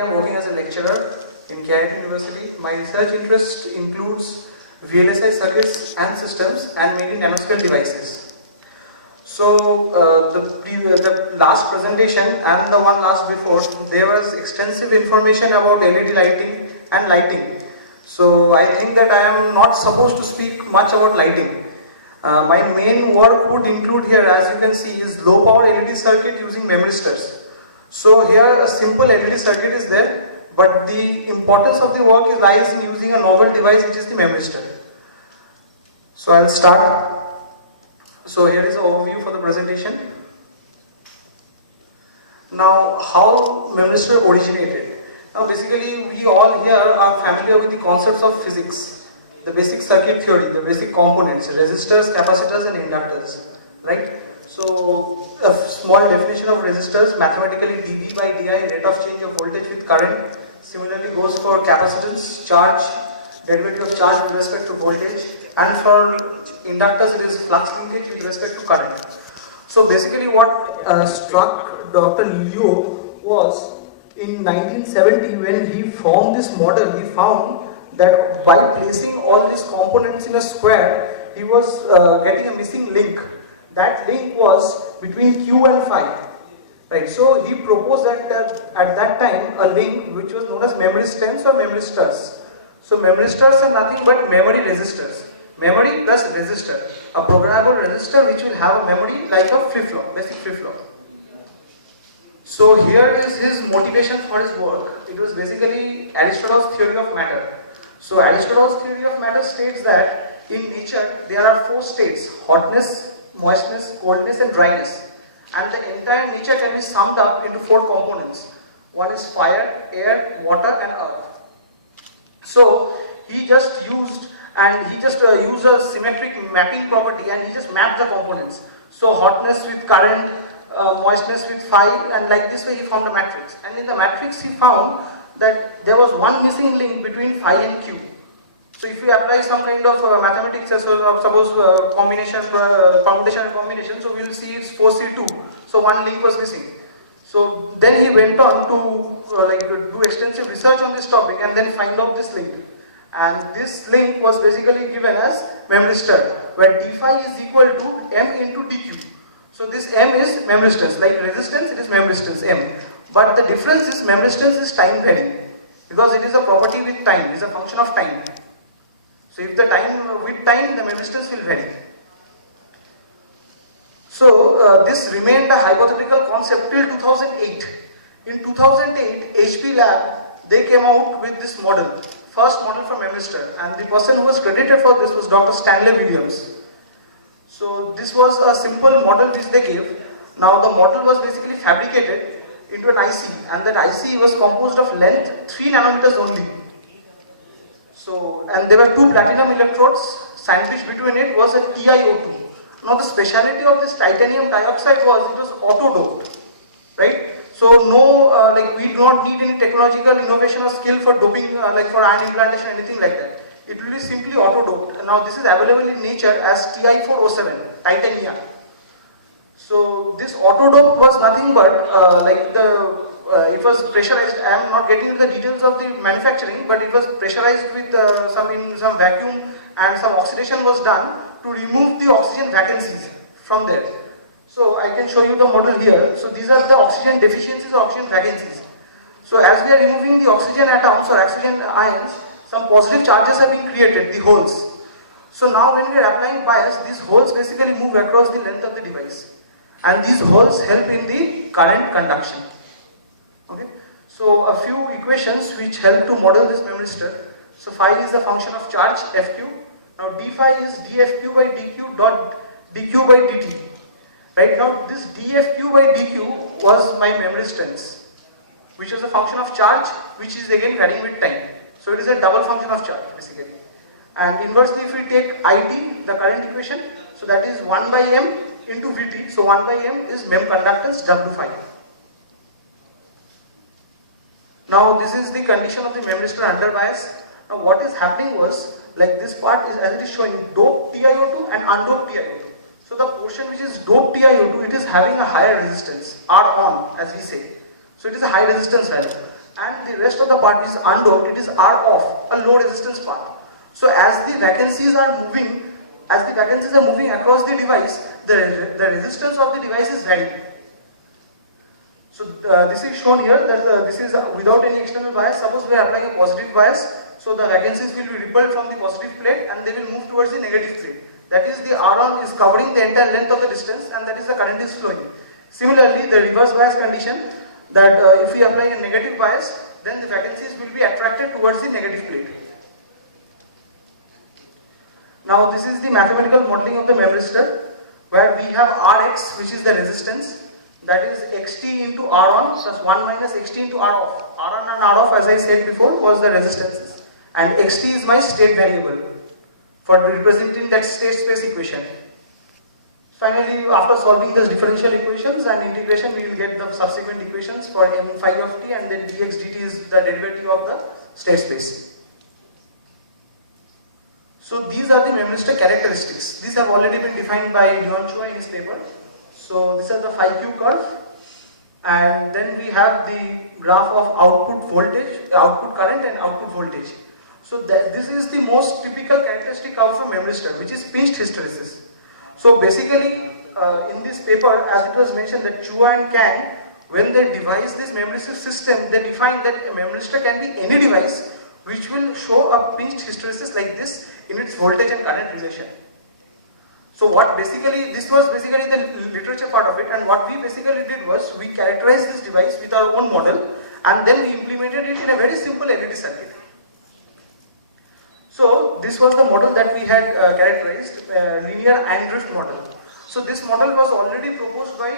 I'm working as a lecturer in KIT University. My research interest includes VLSI circuits and systems and mainly nanoscale devices. So the last presentation and the one last before, there was extensive information about LED lighting and lighting. So I think that I am not supposed to speak much about lighting. My main work would include here, as you can see, is low power LED circuit using memristors. So here a simple LED circuit is there, but the importance of the work lies in using a novel device which is the memristor. So I'll start. So here is an overview for the presentation. Now, how memristor originated. Now basically we all here are familiar with the concepts of physics, the basic circuit theory, the basic components, resistors, capacitors and inductors, right? So a small definition of resistors, mathematically dV by di, rate of change of voltage with current. Similarly goes for capacitance, charge, derivative of charge with respect to voltage, and for inductors it is flux linkage with respect to current. So basically what struck Dr. Leo was in 1970 when he formed this model, he found that by placing all these components in a square, he was getting a missing link. That link was between Q and phi. Right, so he proposed that at that time a link which was known as memristance or memristors. So memristors are nothing but memory resistors. Memory plus resistor. A programmable resistor which will have a memory like a flip-flop, basic flip-flop. So here is his motivation for his work. It was basically Aristotle's theory of matter. So Aristotle's theory of matter states that in nature there are four states: hotness, moistness, coldness and dryness. And the entire nature can be summed up into four components. One is fire, air, water and earth. So he just used a symmetric mapping property and he just mapped the components. So hotness with current, moistness with phi, and like this way he formed a matrix. And in the matrix he found that there was one missing link between phi and q. So if we apply some kind of mathematics, suppose combination, permutation and combination, so we will see it's 4C2. So one link was missing. So then he went on to do extensive research on this topic and then find out this link. And this link was basically given as memristor, where d phi is equal to m into dq. So this m is memristance, like resistance it is memristance m. But the difference is memristance is time varying, because it is a property with time, it is a function of time. So if the time, with time the memristance will vary. So this remained a hypothetical concept till 2008. In 2008, HP Lab, they came out with this model, first model for memristor, and the person who was credited for this was Dr. Stanley Williams. So this was a simple model which they gave. Now the model was basically fabricated into an IC, and that IC was composed of length 3 nanometers only. So, and there were two platinum electrodes, sandwiched between it was a TiO2. Now the speciality of this titanium dioxide was it was auto-doped, right? So no, we do not need any technological innovation or skill for doping, like for ion implantation, anything like that. It will be simply auto-doped. Now this is available in nature as Ti4O7, titanium. So this auto-dope was nothing but it was pressurized. I am not getting into the details of the manufacturing, but it was pressurized with some vacuum, and some oxidation was done to remove the oxygen vacancies from there. So I can show you the model here. So these are the oxygen deficiencies or oxygen vacancies. So as we are removing the oxygen atoms or oxygen ions, some positive charges have been created, the holes. So now when we are applying bias, these holes basically move across the length of the device, and these holes help in the current conduction. Okay. So a few equations which help to model this memristor. So phi is a function of charge, Fq. Now d phi is dFq by dq dot dq by dt. Right now this dFq by dq was my memristance, which is a function of charge, which is again varying with time. So it is a double function of charge basically. And inversely if we take id, the current equation, so that is 1 by m into Vt. So 1 by m is mem conductance W phi. Now this is the condition of the memristor under bias. Now what is happening was, like this part is as it is showing doped TiO2 and undoped TiO2. So the portion which is doped TiO2, it is having a higher resistance, R on as we say. So it is a high resistance value. and the rest of the part is undoped, it is R off, a low resistance path. So as the vacancies are moving, across the device, the resistance of the device is varying. So this is shown here that this is without any external bias. Suppose we are applying a positive bias, so the vacancies will be repelled from the positive plate and they will move towards the negative plate. That is, the R1 is covering the entire length of the distance, and that is the current is flowing. Similarly, the reverse bias condition, that if we apply a negative bias, then the vacancies will be attracted towards the negative plate. Now this is the mathematical modeling of the memristor, where we have Rx, which is the resistance, that is xt into R on plus 1 minus xt into R off. R on and R off, as I said before, was the resistances, and xt is my state variable for representing that state space equation. Finally, after solving these differential equations and integration, we will get the subsequent equations for m phi of t, and then dx dt is the derivative of the state space. So these are the memristor characteristics. These have already been defined by Leon Chua in his paper. So these are the phi q curve, and then we have the graph of output voltage, output current and output voltage. So this is the most typical characteristic of a memristor, which is pinched hysteresis. So basically, in this paper, as it was mentioned, that Chua and Kang, when they devised this memristor system, they defined that a memristor can be any device which will show a pinched hysteresis like this in its voltage and current relation. So this was basically the literature part of it, and what we basically did was, we characterized this device with our own model, and then we implemented it in a very simple LED circuit. So this was the model that we had characterized, linear and drift model. So this model was already proposed by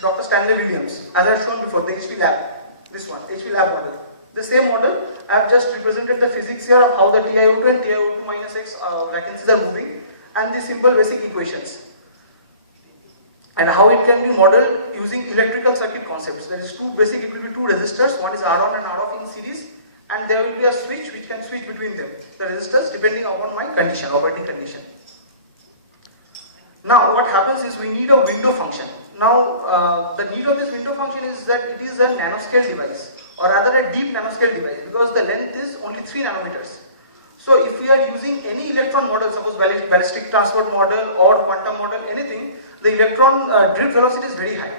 Dr. Stanley Williams, as I have shown before, the HP lab, this one, HP lab model. The same model, I have just represented the physics here of how the TiO2 and TiO2 minus X vacancies are moving, and the simple basic equations, and how it can be modeled using electrical circuit concepts. There is it will be two resistors, one is R on and R off in series, and there will be a switch which can switch between them, the resistors, depending upon my condition, operating condition. Now what happens is, we need a window function. Now the need of this window function is that it is a nanoscale device, or rather a deep nanoscale device, because the length is only 3 nanometers. So if we are using any electron model, suppose ballistic transport model or quantum model, anything, the electron drift velocity is very high.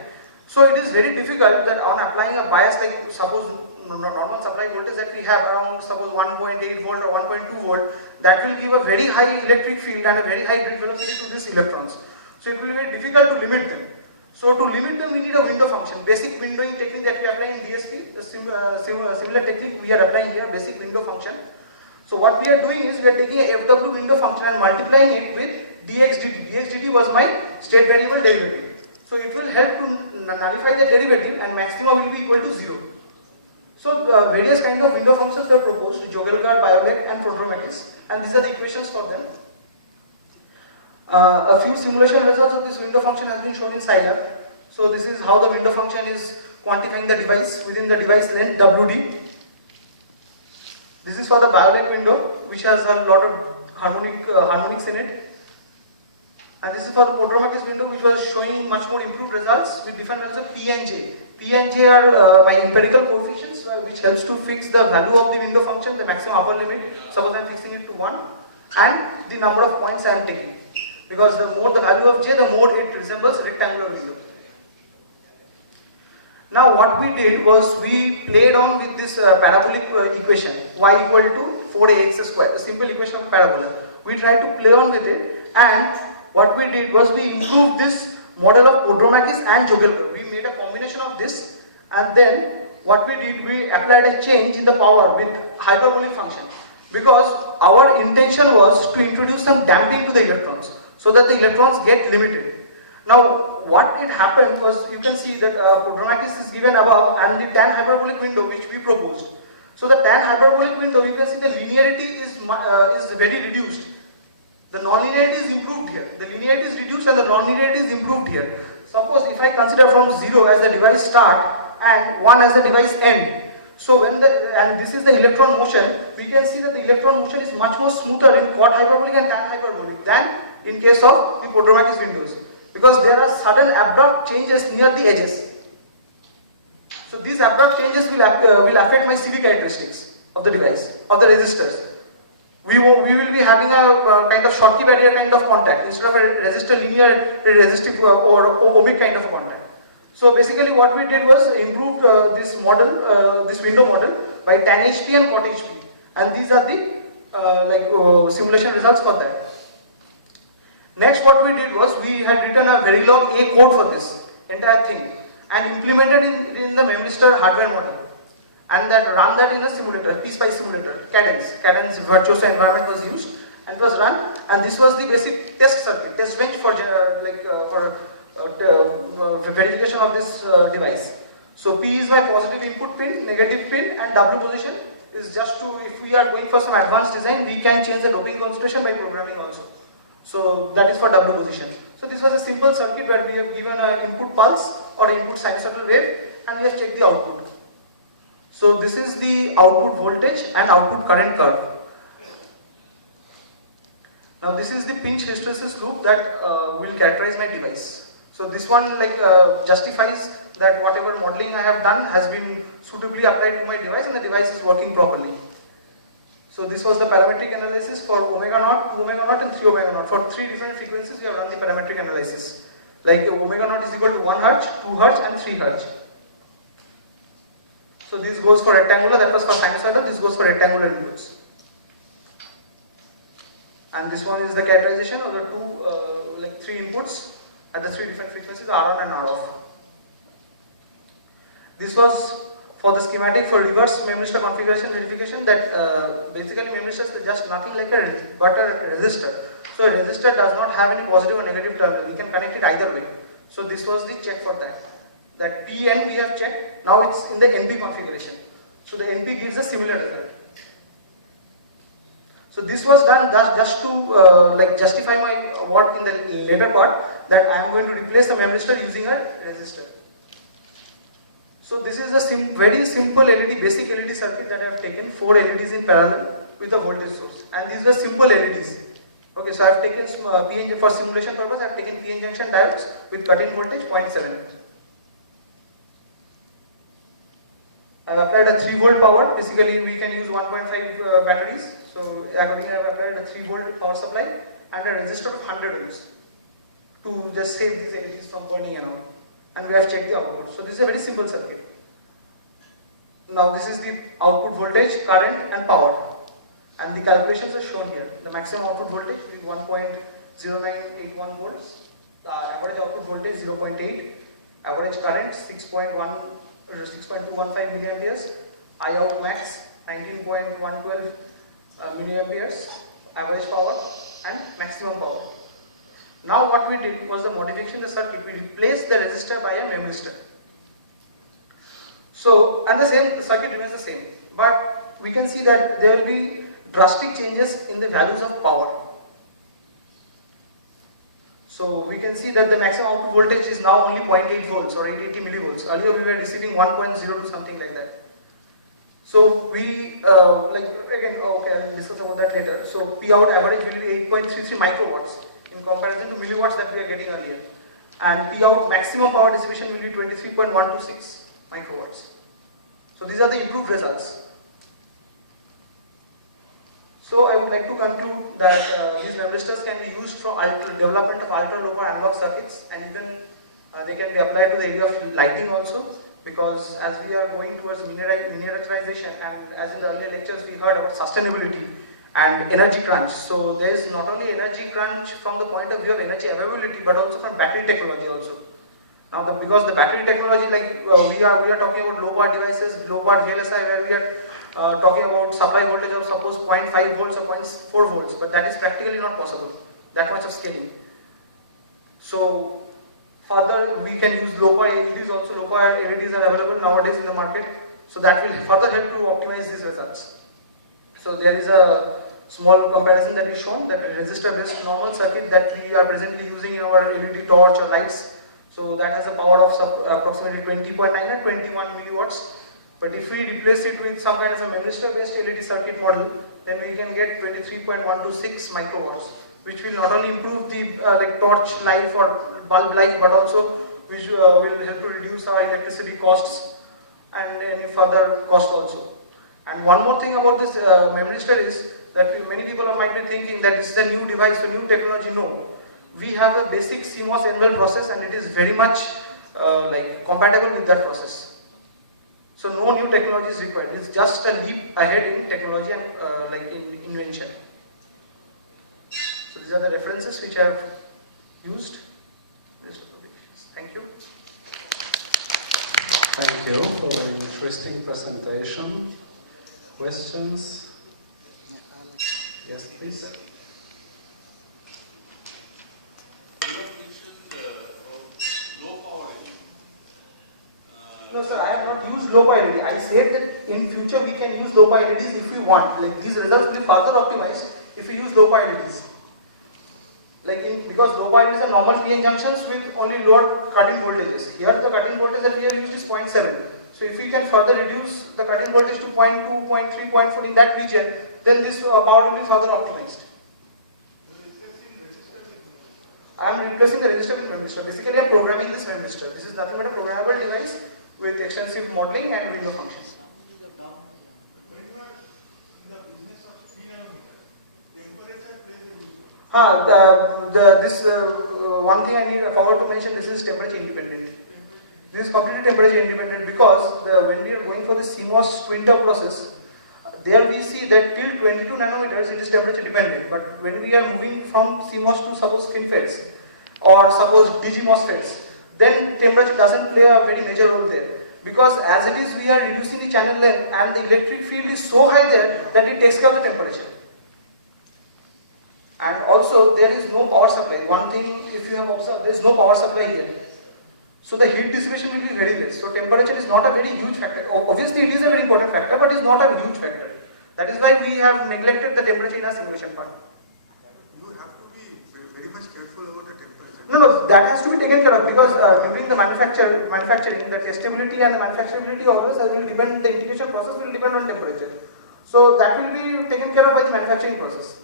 So it is very difficult that on applying a bias, like suppose normal supply voltage that we have around suppose 1.8 volt or 1.2 volt, that will give a very high electric field and a very high drift velocity to these electrons. So it will be very difficult to limit them. So to limit them, we need a window function. Basic windowing technique that we apply in DSP, the similar technique we are applying here, basic window function. So what we are doing is, we are taking a FW window function and multiplying it with dx dt. Dx dt was my state variable derivative. So it will help to nullify the derivative, and maxima will be equal to 0. So various kinds of window functions were proposed, Jogelkar, Biolek and Prodromakis, and these are the equations for them. A few simulation results of this window function has been shown in Scilab. So this is how the window function is quantifying the device within the device length WD. This is for the Biolek window, which has a lot of harmonics in it. And this is for the Prodromakis window, which was showing much more improved results with different values of P and J. P and J are my empirical coefficients, which helps to fix the value of the window function, the maximum upper limit. Suppose I am fixing it to 1, and the number of points I am taking. Because the more the value of J, the more it resembles a rectangular window. Now what we did was, we played on with this parabolic equation, y equal to 4ax square, a simple equation of parabola. We tried to play on with it, and what we did was, we improved this model of Prodromakis and Jogelkar. We made a combination of this, and then what we did, we applied a change in the power with hyperbolic function, because our intention was to introduce some damping to the electrons, so that the electrons get limited. Now what it happened was, you can see that Prodromakis is given above, and the tan hyperbolic window which we proposed. So the tan hyperbolic window, you can see the linearity is very reduced. The non-linearity is improved here. The linearity is reduced and the non-linearity is improved here. Suppose if I consider from 0 as the device start and 1 as the device end. So and this is the electron motion, we can see that the electron motion is much more smoother in quad hyperbolic and tan hyperbolic than in case of the Prodromakis windows, because there are sudden abrupt changes near the edges. So these abrupt changes will affect my CV characteristics of the device, of the resistors. We will be having a kind of Schottky barrier kind of contact instead of a resistor linear resistive or ohmic kind of a contact. So basically what we did was improved this model, this window model by tan HP and cot HP, and these are the simulation results for that. Next what we did was we had written a Verilog A code for this entire thing and implemented in the Memristor hardware model, and then run that in a simulator, PSpice simulator, Cadence Virtuoso environment was used and was run, and this was the basic test circuit, test bench for verification of this device. So P is my positive input pin, negative pin, and W position is just to, if we are going for some advanced design, we can change the doping concentration by programming also. So that is for W position. So this was a simple circuit where we have given an input pulse or input sinusoidal wave, and we have checked the output. So this is the output voltage and output current curve. Now this is the pinch hysteresis loop that will characterize my device. So this one justifies that whatever modeling I have done has been suitably applied to my device and the device is working properly. So this was the parametric analysis for omega naught, 2 omega naught and 3 omega naught. For 3 different frequencies we have run the parametric analysis. Like omega naught is equal to 1 Hz, 2 Hz and 3 Hz. So this goes for rectangular, that was for sinusoidal, this goes for rectangular inputs. And this one is the characterization of the three inputs at the 3 different frequencies, R on and R off. This was for the schematic for reverse Memristor configuration verification, that basically Memristor is just nothing but a resistor. So a resistor does not have any positive or negative terminal, we can connect it either way. So this was the check for that. That PN we have checked, now it's in the NP configuration. So the NP gives a similar result. So this was done just to justify my work in the later part, that I am going to replace the Memristor using a resistor. So this is a very simple LED, basic LED circuit that I have taken, 4 LEDs in parallel with a voltage source, and these were simple LEDs. Okay, so I have taken PN for simulation purpose. I have taken PN junction diodes with cut-in voltage 0.7. I have applied a 3 volt power. Basically, we can use 1.5 batteries. So accordingly, I have applied a 3 volt power supply and a resistor of 100 ohms to just save these LEDs from burning and all. And we have checked the output. So this is a very simple circuit. Now this is the output voltage, current and power. And the calculations are shown here. The maximum output voltage is 1.0981 volts. The average output voltage 0.8. Average current 6.215 milliamperes. I out max 19.112 milliamperes. Average power and maximum power. Now what we did was the modification of the circuit. We replaced the resistor by a Memristor. So, and the circuit remains the same. But we can see that there will be drastic changes in the values of power. So we can see that the maximum output voltage is now only 0.8 volts or 880 millivolts. Earlier we were receiving 1.02 something like that. So we I'll discuss about that later. So P out average will be 8.33 microwatts in comparison to milliwatts that we are getting earlier. And P out maximum power dissipation will be 23.126 microwatts. So these are the improved results. So I would like to conclude that these Memristors can be used for development of ultra-low power analog circuits, and even they can be applied to the area of lighting also, because as we are going towards miniaturization, and as in the earlier lectures we heard about sustainability and energy crunch. So there is not only energy crunch from the point of view of energy availability, but also from battery technology also. Now because the battery technology, we are talking about low power devices, low power VLSI, where we are talking about supply voltage of suppose 0.5 volts or 0.4 volts, but that is practically not possible, that much of scaling. So further we can use low power LEDs also. Low power LEDs are available nowadays in the market, so that will further help to optimize these results. So there is a small comparison that is shown, that resistor based normal circuit that we are presently using in our LED torch or lights. So that has a power of approximately 20.9 and 21 milliwatts. But if we replace it with some kind of a Memristor based LED circuit model, then we can get 23.126 microwatts, which will not only improve the torch life or bulb life, but also which will help to reduce our electricity costs and any further cost also. And one more thing about this Memristor is that many people might be thinking that this is a new device, a new technology. No, we have a basic CMOS NVL process, and it is very much compatible with that process. So no new technology is required. It's just a leap ahead in technology and in invention. So these are the references which I have used. Thank you. Thank you for an interesting presentation. Questions? Yes, please. No, sir, I have not used low power LED. I said that in future we can use low power LEDs if we want. Like these results will be further optimized if we use low power LEDs. Because low power LEDs are normal PN junctions with only lower cut-in voltages. Here the cut-in voltage that we have used is 0.7. So if we can further reduce the cut-in voltage to 0.2, 0.3, 0.4 in that region, then this power will be further optimized. I am replacing the resistor with Memristor. Basically, I am programming this Memristor. This is nothing but a programmable device with extensive modeling and window functions. One thing I forgot to mention, this is temperature independent. This is completely temperature independent because when we are going for the CMOS twin tap process, there we see that till 22 nanometers it is temperature dependent. But when we are moving from CMOS to suppose FinFETs or suppose DG MOSFETs, then temperature doesn't play a very major role there. Because as it is, we are reducing the channel length and the electric field is so high there that it takes care of the temperature. And also there is no power supply. One thing, if you have observed, there is no power supply here. So the heat dissipation will be very less. So temperature is not a very huge factor. Obviously it is a very important factor, but it is not a huge factor. That is why we have neglected the temperature in our simulation part. You have to be very much careful about the temperature. No, that has to be taken care of because during the manufacturing, the testability and the manufacturability always will depend, the integration process will depend on temperature. So that will be taken care of by the manufacturing process.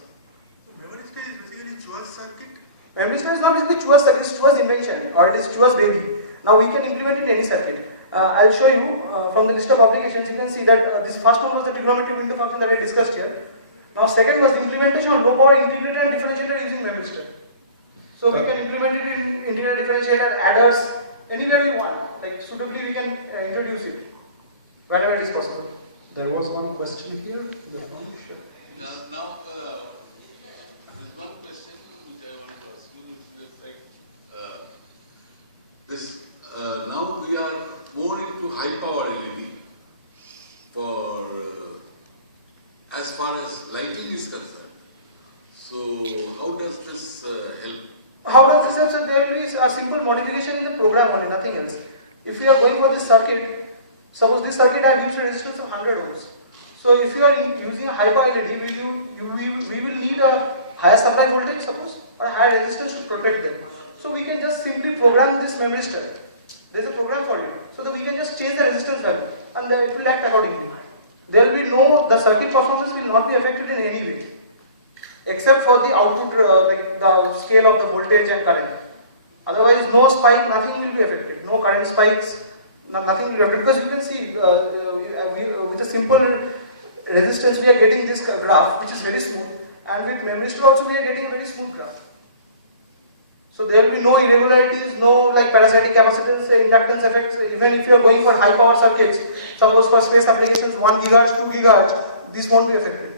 Memristor is basically Chua's circuit? Memristor is not basically Chua's circuit, it's Chua's invention or it is Chua's baby. Now we can implement it in any circuit. I'll show you from the list of applications. You can see that this first one was the trigonometric window function that I discussed here. Now second was the implementation of low power integrator and differentiator using Memristor. So we can implement it in integrator, differentiator, adders, anywhere we want. Like suitably we can introduce it wherever it is possible. There was one question here. Now, there's one question which I want to ask you is now we are more into high power LED for as far as lighting is concerned. So how does this help? How does this help? So there will be a simple modification in the program only, nothing else. If you are going for this circuit, suppose this circuit I have used a resistance of 100 ohms. So if you are using a high power LED, we will need a higher supply voltage, suppose, or a higher resistance to protect them. So we can just simply program this Memristor. There is a program for it. So that we can just change the resistance value and it will act accordingly. There will be the circuit performance will not be affected in any way. Except for the output, like the scale of the voltage and current. Otherwise, no spike, nothing will be affected. No current spikes, nothing will be affected. Because you can see, with a simple resistance, we are getting this graph, which is very smooth. And with Memristor also, we are getting a very smooth graph. So there will be no irregularities, no like parasitic capacitance, inductance effects. Even if you are going for high power circuits, suppose for space applications, 1 GHz, 2 GHz, this won't be affected.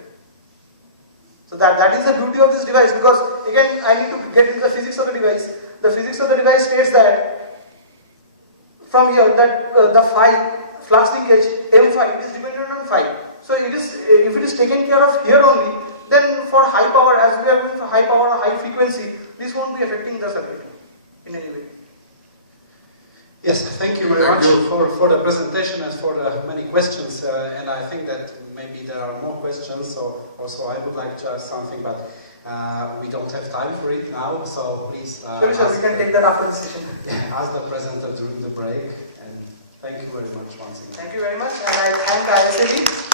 So that is the beauty of this device, because again I need to get into the physics of the device. The physics of the device states that from here that the phi flux linkage M phi is dependent on phi. So it is if it is taken care of here only, then for high power, as we are going for high power or high frequency, this won't be affecting the circuit in any way. Yes, thank you very much for the presentation and for the many questions. And I think that maybe there are more questions, so also I would like to ask something, but we don't have time for it now, so please sure, we can take that after the session. Ask the presenter during the break, and thank you very much once again. Thank you very much, and I thank ISAB